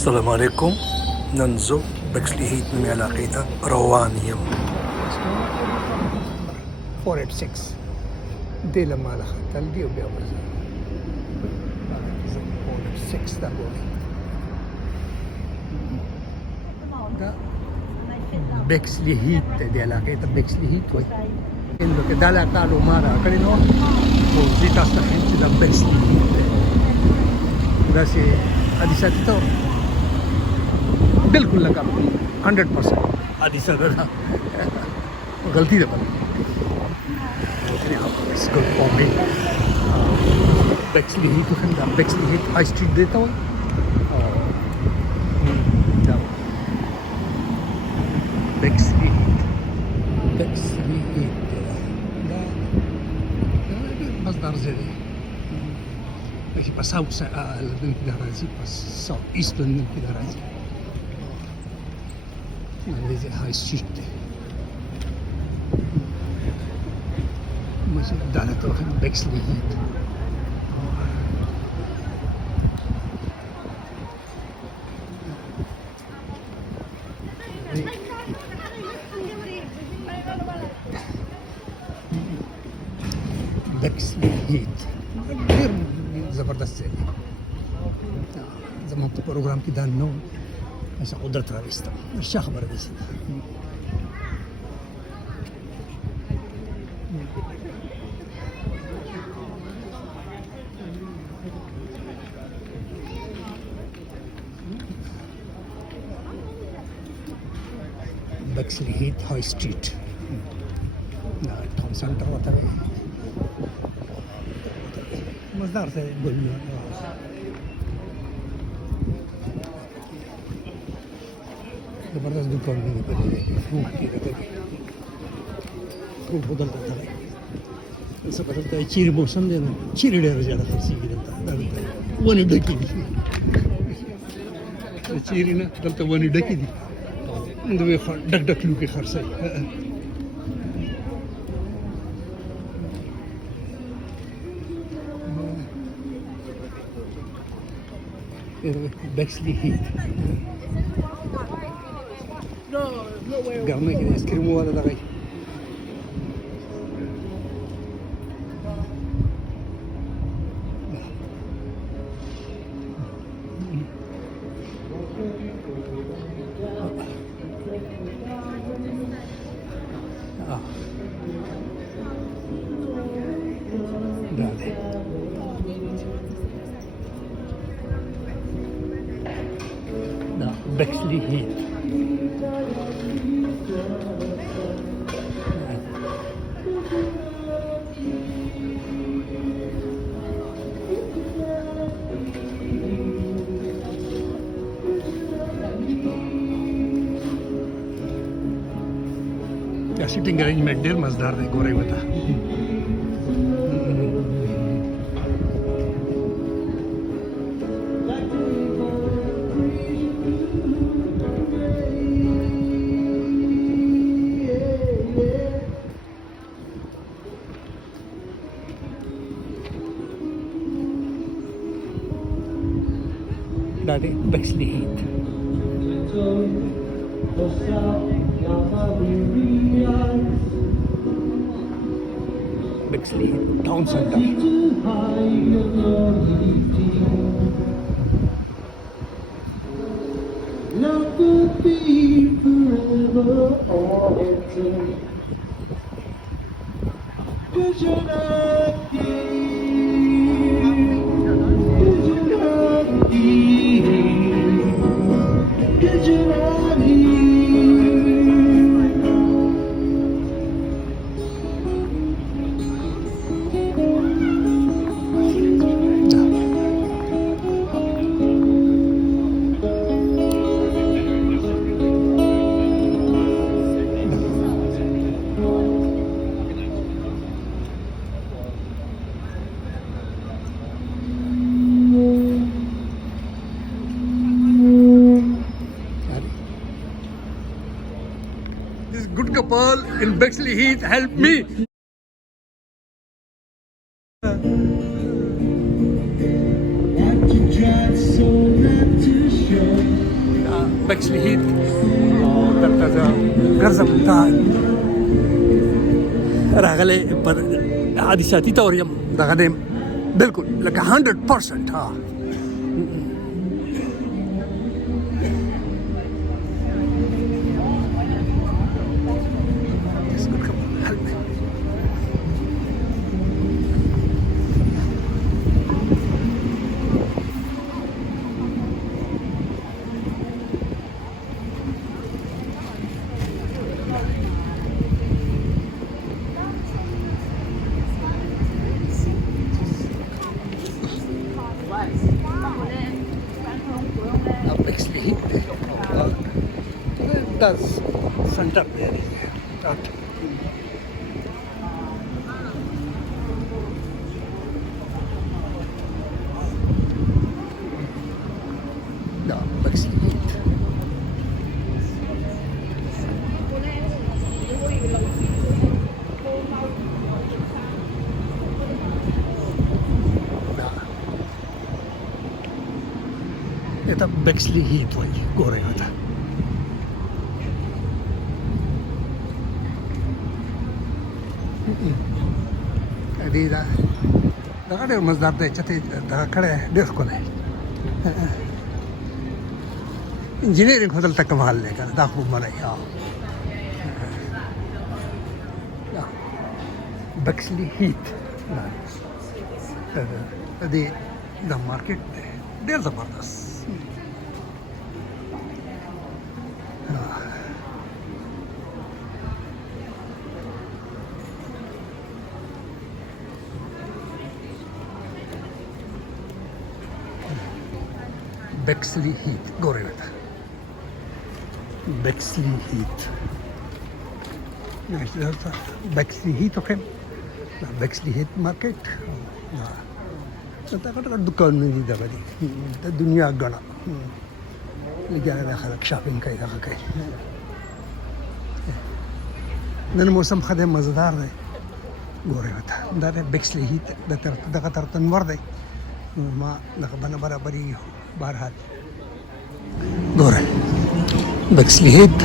السلام عليكم. ننزو بكسلي هيت من علاقيتا روانية 486 دي لما لخت تلقي وبيعمل 486 ده ده بكسلي هيت دي علاقيتا بكسلي هيت وي إنه كده لا تعلو مارا كرينو وزي تستخدم ده بكسلي هيت ده سي أدي ساتيتو बिल्कुल लगा 100% आदि सर गलती है पर it's good for me Bexley Heath खंदा बेक्सली हीट हाई स्ट्रीट देता हूँ बेक्सली हीट बस दर्जे pas south sa ng Pidarazi pas southeastern ng Pidarazi nandito high street mas dala to ang Bexley Heat Bexley Heat जबरदस्त है जब हम तो प्रोग्राम की दान नो ऐसा कुदरत राविस्ता अच्छा खबर है इसी Bexley Heath high street town centre होता है मज़ेदार से बोलना ज़बरदस्त दुकान नहीं पड़े फ्रूट की फ्रूट बदलता था ऐसा बदलता है चीरी मौसम देना चीरी डेर ज़्यादा खर्ची की देता वो नहीं डकी थी चीरी ना दलता वो नहीं डकी थी तो वे डक डक लू के खर्चा Bexley Heat قرنا كده يسكرموا ولا دغي Bexley Heat या सिटिंग अरेंजमेंट डेर मजेदार है गोरे बता Daddy Bexley Heat Bexley Heat Town Center Love could be forever altered Cause you're not here Cause you're not here Cause you're not here This good couple in Bexley Heat helped me. Not to drive so not to show. Bexley Heath तर त्याचं घरचा मुद्दा रागले पर आदिशा तिथवर यम दागदे बिल्कुल लग 100% हाँ Bexley Heath does center there not no Bexley Heath это Bexley Heath वही गोरे होता अभी दा कड़े मजदार दे चते कड़े देख को नहीं इंजीनियरिंग होटल तक कमाल लेकर दाखू मरे हाँ Bexley Heath अभी द मार्केट डेढ़ जबरदस्त Bexley Heath गोरे में था Bexley Heath Bexley Heath okay Bexley Heath market तो तक दुकान में नहीं दबा दी तो दुनिया गना लेकिन अगर खलक शॉपिंग का इधर का नन मौसम खदे मज़ेदार है गोरे में था दारे Bexley Heath दका तरतन वर्दे माँ लकबना बराबरी बारहात गोरे Bexley Heath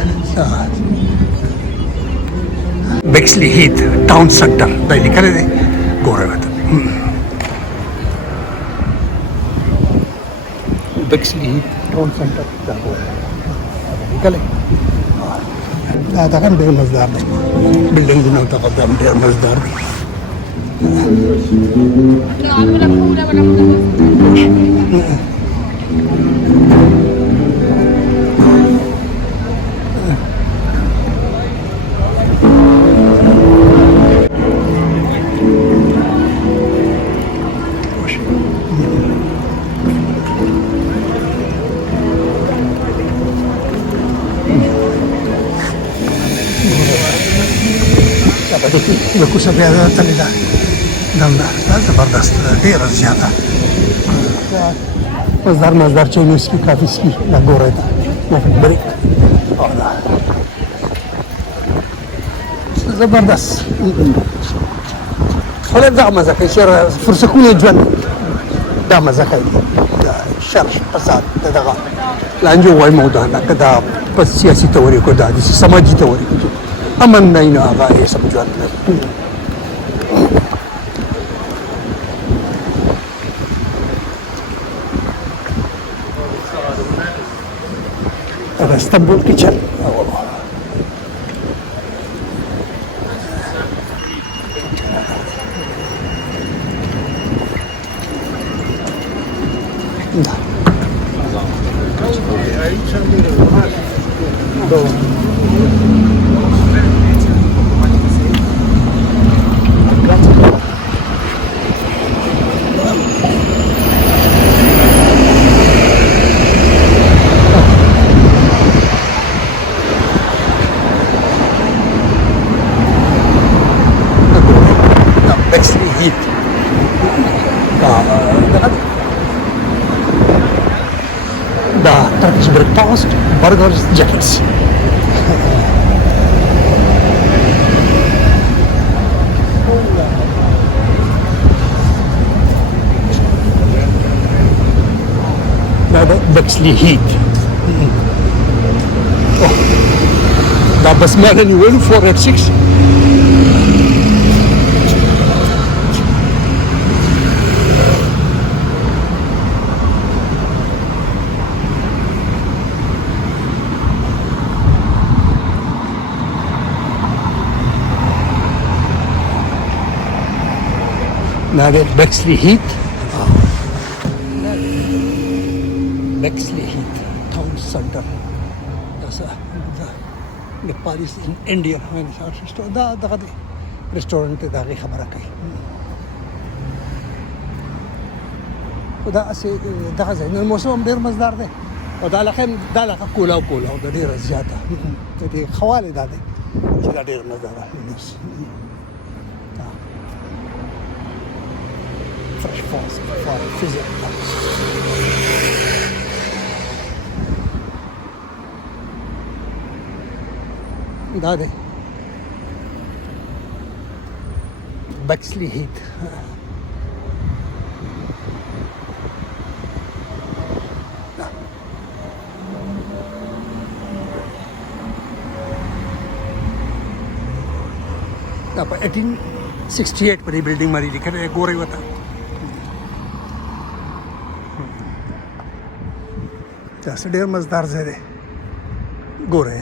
Bexley Heath town centre daily करे दे गोरे में था Bexley Heath टाउन सेंटर निकले ताकन डेर मज़ेदार है बिल्डिंग भी ना ताकन डेर मज़ेदार है बिल्कुल सब ज़्यादा चलेगा दमदार ज़बरदस्त ढेर ज़्यादा मज़ेदार चाहिए इसकी काफ़ी इसकी लगो रहता ब्रेक और ज़बरदस्त ولا دا مزاك يصير فرصة كل جوان دا مزاك شرش فساد تدغى لأن جوا الموضوع هناك دا بس سياسي توري كدا دي سماجي توري كدا أما ناينا أغا يسب جوان هذا اسطنبول كيتشن Bexley Heath the Turkish breakfast, burgers, jackets. هذا Bexley Heath Daar besmellen nu wel voor het 6. Naar de Bexley Heath. Bexley Heath Town Center. Dat is Nepalese in India. Daar gaat de restaurant daar gebruiken. وده أسي ده زين الموسم دير مصدر ده وده لكن ده لك كولا ده دير زيادة ده خوالي ده كده دير مصدر الناس فرش فاس فيزياء ده Bexley Heath. apa 1868 पर ये building मारी लिखा है गोरे बता जैसे डेढ़ मजदार से रे गोरे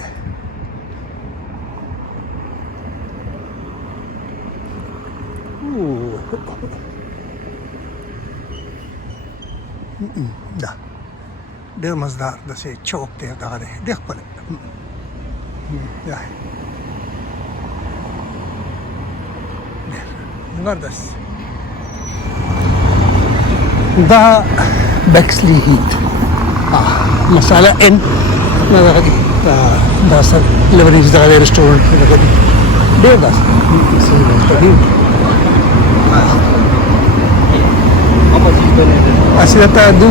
दा डेढ़ मजदार दसे चौक ते दारे देख पर Guardas. Da Bexley Heath. Masala N. Nagagi. Da sa Lebanese da restaurant nagagi. There das. ऐसे आता दो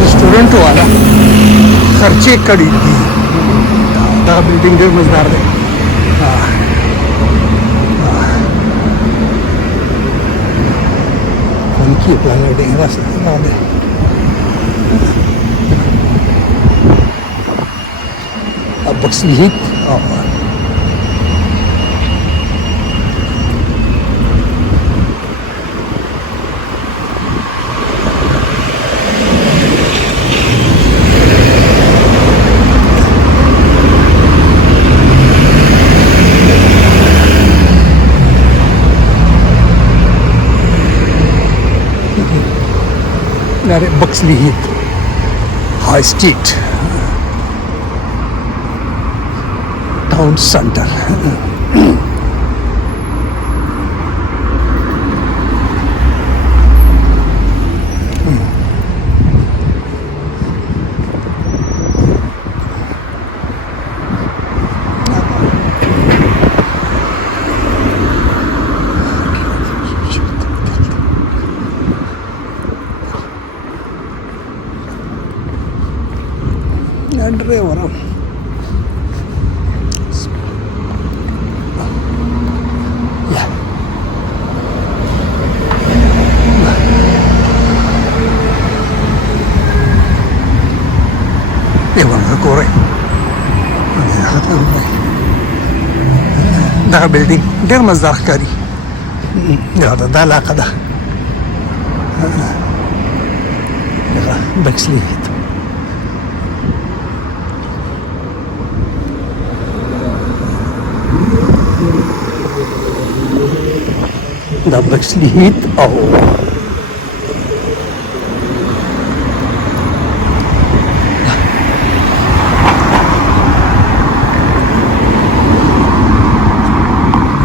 रेस्टोरेंट वाला खर्चे कड़ी थी दा building they मजदार they keep landing rasa ada Bexley Heath dari Bexley Heath High Street Town Center. Andre orang ya orang berkorek dah building dia mazar kari ya ada dalam kada Bexley Heath the Bexley Heath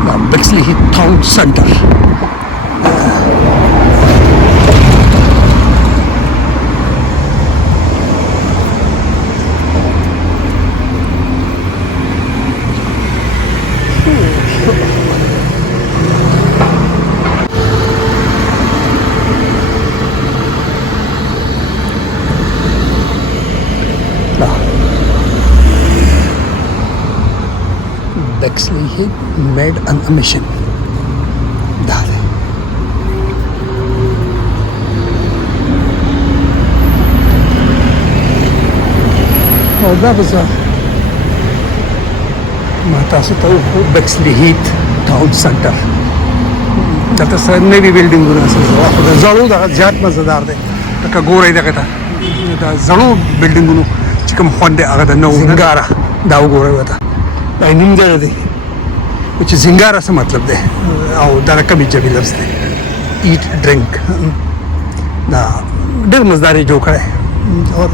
the Bexley Heath Town Center. Bexley Heath made an mission. Dale. Oh, that was a ما تاسو ته بکسلی هیت ټاون سنټر دلته سره نوي بلډینګونه خو د زړو دغه زیات مزدار دی لکه ګورئ دغه ته د زړو بلډینګونو چې کوم خوند دی هغه د نو زنګاره دا وګورئ ورته دا نیمګړی دی چې زنګاره څه مطلب دی او دا رقمي ژبې لفظ دی ایټ ډرنک دا ډېر مزدار یې جوړ کړی اور